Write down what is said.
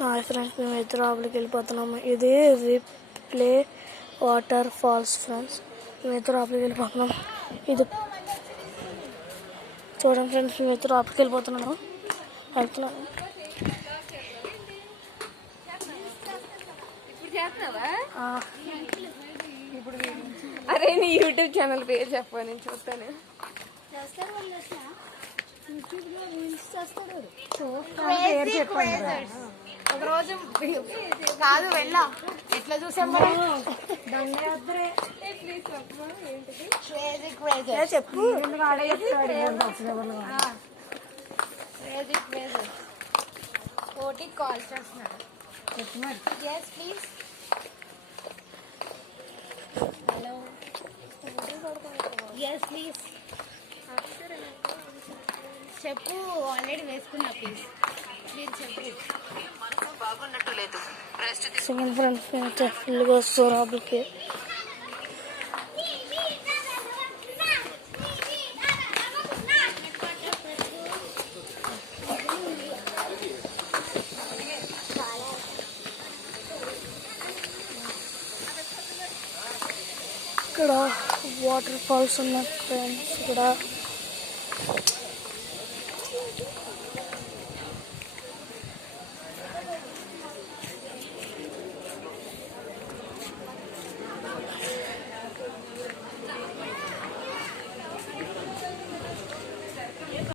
Hi friends, మేము అయితే లోపలికి వెళ్ళిపోతున్నాము. ఇది రిప్లే వాటర్ ఫాల్స్ ఫ్రెండ్స్. మేమైతే లోపలికి వెళ్ళిపోతున్నాం. ఇది చూడండి ఫ్రెండ్స్, మేమైతే లోపలికి వెళ్తున్నాము. అరే నీ యూట్యూబ్ ఛానల్ పేరు చెప్పు, నేను చూస్తాను. ఒక రోజు కాదు వెళ్ళా ఎట్లా చూసాం చెప్పు. కోటికి కాల్ చేస్తున్నాడు. Yes please. Hello yes please చెప్పు. ఆల్రెడీ వేసుకున్నా. ప్లీజ్ మీరు చెప్పు. బాగున్నట్టు లేదు. సెకండ్ ఫ్రెండ్స్ అయితే ఫుల్గా వస్తారు లోపలికి. ఇక్కడ వాటర్ ఫాల్స్ ఉన్నాయి ఫ్రెండ్స్. ఇక్కడ